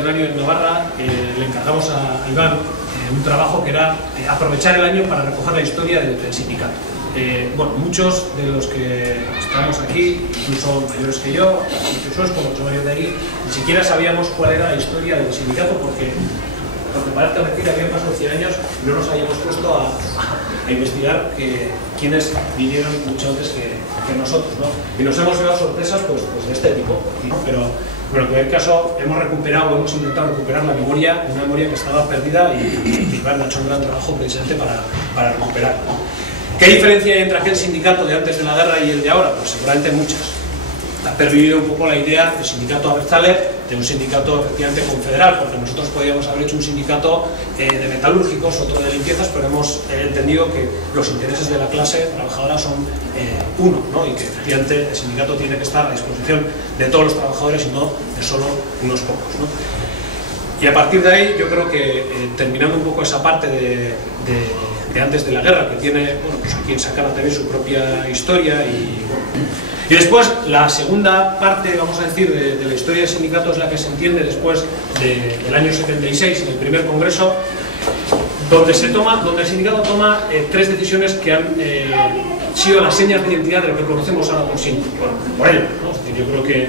Centenario en Navarra, le encargamos a Iván un trabajo que era aprovechar el año para recoger la historia del sindicato. Bueno, muchos de los que estamos aquí, incluso mayores que yo, incluso como los mayores de aquí, ni siquiera sabíamos cuál era la historia del sindicato, porque aunque parezca mentira, habían pasado 100 años y no nos habíamos puesto a investigar quiénes vinieron mucho antes que nosotros, ¿no? Y nos hemos llevado sorpresas pues de este tipo, ¿no? Pero bueno, en cualquier caso hemos intentado recuperar la memoria, una memoria que estaba perdida, y Iván ha hecho un gran trabajo precisamente para recuperarla. ¿Qué diferencia hay entre aquel sindicato de antes de la guerra y el de ahora? Pues seguramente muchas. Ha pervivido un poco la idea del sindicato Abertzale, de un sindicato efectivamente confederal, porque nosotros podíamos haber hecho un sindicato de metalúrgicos, otro de limpiezas, pero hemos entendido que los intereses de la clase trabajadora son uno, ¿no? Y que efectivamente el sindicato tiene que estar a disposición de todos los trabajadores y no de solo unos pocos, ¿no? Y a partir de ahí yo creo que terminando un poco esa parte de antes de la guerra, que tiene, bueno, pues aquí en Sakana también su propia historia, y bueno. Y después, la segunda parte, vamos a decir, de la historia del sindicato es la que se entiende después del año 76, en el primer congreso, donde el sindicato toma tres decisiones que han sido las señas de identidad de lo que conocemos ahora por sindicato. Bueno, por ello, ¿no? Es decir, yo creo que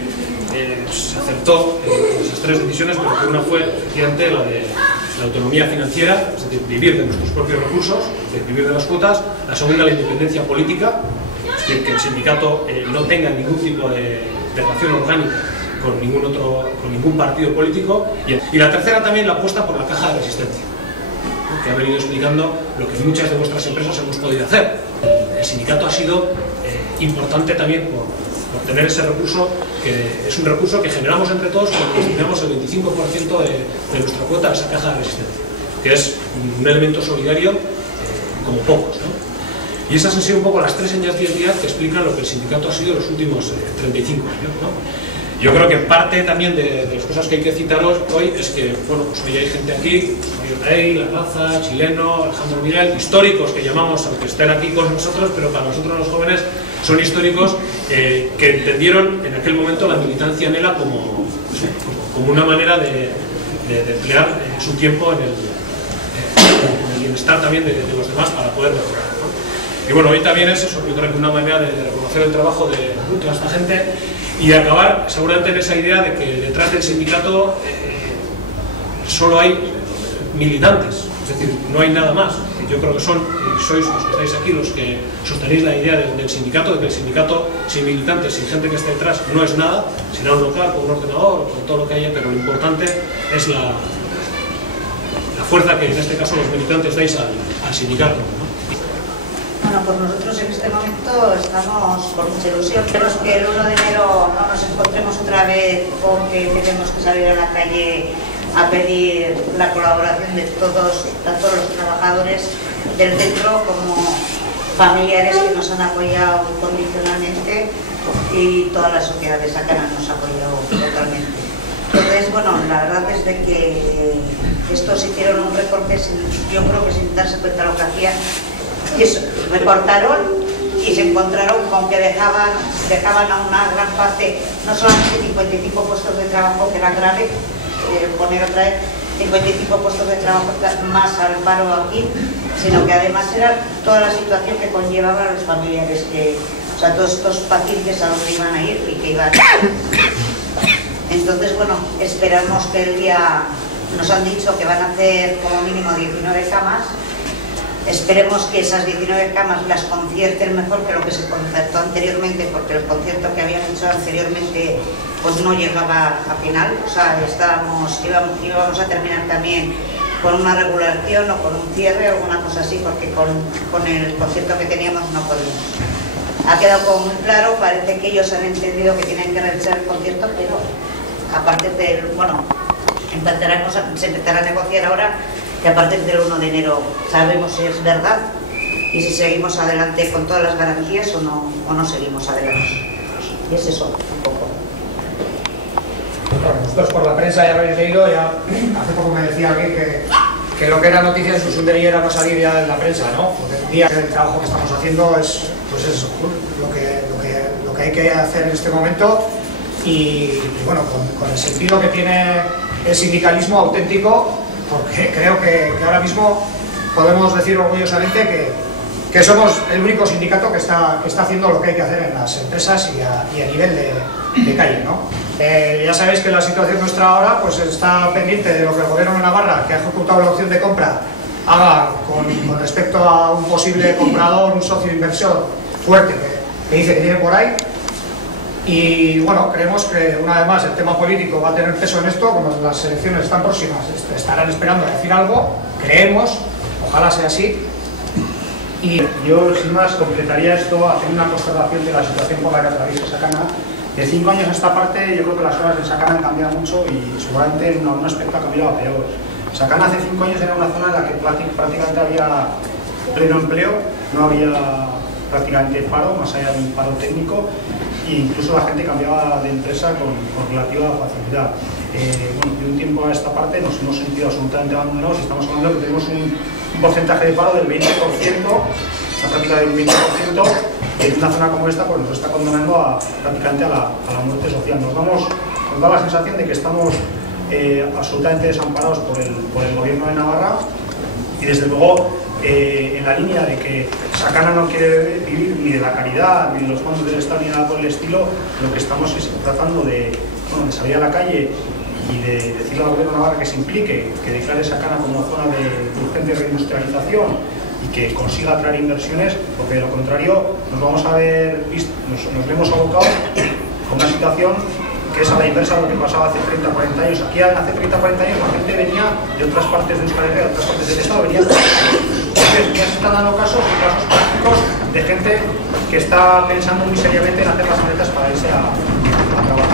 se acertó esas tres decisiones, pero que una fue efectivamente la de la autonomía financiera, es decir, vivir de nuestros propios recursos, es decir, vivir de las cuotas. La segunda, la independencia política, es decir, que el sindicato no tenga ningún tipo de relación orgánica con ningún partido político. Y la tercera también, la apuesta por la caja de resistencia, que ha venido explicando lo que muchas de vuestras empresas hemos podido hacer. El sindicato ha sido importante también por tener ese recurso, que es un recurso que generamos entre todos, porque destinamos el 25% de nuestra cuota a esa caja de resistencia, que es un elemento solidario como pocos, ¿no? Y esas han sido un poco las tres señas de identidad que explican lo que el sindicato ha sido en los últimos 35 años, ¿no? Yo creo que parte también de las cosas que hay que citaros hoy es que, bueno, pues hoy hay gente aquí, Mario Rey, La Raza, Chileno, Alejandro Miguel, históricos que llamamos, aunque estén aquí con nosotros, pero para nosotros los jóvenes son históricos que entendieron en aquel momento la militancia en ELA como una manera de emplear su tiempo en el bienestar también de los demás para poder mejorar, ¿no? Y bueno, hoy también es eso, yo creo que una manera de reconocer el trabajo de toda esta gente y de acabar seguramente en esa idea de que detrás del sindicato solo hay militantes, es decir, no hay nada más. Yo creo que sois los que estáis aquí los que sostenéis la idea del sindicato, de que el sindicato sin militantes, sin gente que esté detrás, no es nada, será un local con un ordenador, con todo lo que haya, pero lo importante es la fuerza que en este caso los militantes dais al sindicato, ¿no? Bueno, pues nosotros en este momento estamos con mucha ilusión. Esperemos que el 1 de enero no nos encontremos otra vez con que tenemos que salir a la calle a pedir la colaboración de todos, tanto los trabajadores del centro como familiares que nos han apoyado incondicionalmente, y toda la sociedad de Sakana nos ha apoyado totalmente. Entonces, bueno, la verdad es de que estos hicieron un recorte, yo creo que sin darse cuenta lo que hacían, recortaron y se encontraron con que dejaban a una gran parte, no solamente 55 puestos de trabajo, que era grave, poner otra vez 55 puestos de trabajo más al paro aquí, sino que además era toda la situación que conllevaba a los familiares, o sea, todos estos pacientes a dónde iban a ir y que iban. Entonces, bueno, esperamos que el día, nos han dicho que van a hacer como mínimo 19 camas. Esperemos que esas 19 camas las concierten mejor que lo que se concertó anteriormente, porque el concierto que habían hecho anteriormente pues no llegaba a final, o sea, íbamos a terminar también con una regulación o con un cierre o alguna cosa así, porque con el concierto que teníamos no podíamos. Ha quedado como muy claro, parece que ellos han entendido que tienen que realizar el concierto, pero a partir del, bueno, se empezará a negociar ahora, que a partir del 1 de enero sabemos si es verdad y si seguimos adelante con todas las garantías o no seguimos adelante. Y es eso, un poco. Bueno, vosotros por la prensa ya lo habéis leído, ya hace poco me decía alguien que lo que era noticia en Susundería era no salir ya en la prensa, ¿no? Porque el día que el trabajo que estamos haciendo es, pues eso, lo que hay que hacer en este momento, y bueno, con el sentido que tiene el sindicalismo auténtico, porque creo que ahora mismo podemos decir orgullosamente que somos el único sindicato que está haciendo lo que hay que hacer en las empresas y a nivel de calle, ¿no? Ya sabéis que la situación nuestra ahora pues está pendiente de lo que el Gobierno de Navarra, que ha ejecutado la opción de compra, haga con respecto a un posible comprador, un socio inversor fuerte que dice que tiene por ahí. Y bueno, creemos que una vez más el tema político va a tener peso en esto, como las elecciones están próximas, estarán esperando a decir algo, creemos, ojalá sea así. Y yo, sin más, completaría esto haciendo una constatación de la situación por la que atraviesa Sakana. De 5 años a esta parte, yo creo que las cosas de Sakana han cambiado mucho y seguramente en algún aspecto ha cambiado a peor. Sakana hace 5 años era una zona en la que prácticamente había pleno empleo, no había prácticamente paro, más allá de un paro técnico, e incluso la gente cambiaba de empresa con relativa facilidad. Bueno, de un tiempo a esta parte nos hemos sentido absolutamente abandonados y estamos hablando de que tenemos un porcentaje de paro del 20%, una práctica del 20%, que en una zona como esta pues nos está condenando prácticamente a la muerte social. Nos da la sensación de que estamos absolutamente desamparados por el Gobierno de Navarra y desde luego en la línea de que Sakana no quiere vivir ni de la caridad, ni de los fondos del Estado, ni nada por el estilo, lo que estamos es tratando de salir a la calle y de decirle al Gobierno de Navarra que se implique, que declare Sakana como zona de urgente reindustrialización y que consiga atraer inversiones, porque de lo contrario nos vemos abocados con una situación que es a la inversa de lo que pasaba hace 30 o 40 años. Aquí hace 30 o 40 años la gente venía de otras partes de Euskal Herria, de otras partes del Estado, ya se están dando casos prácticos de gente que está pensando muy seriamente en hacer las maletas para irse a trabajar.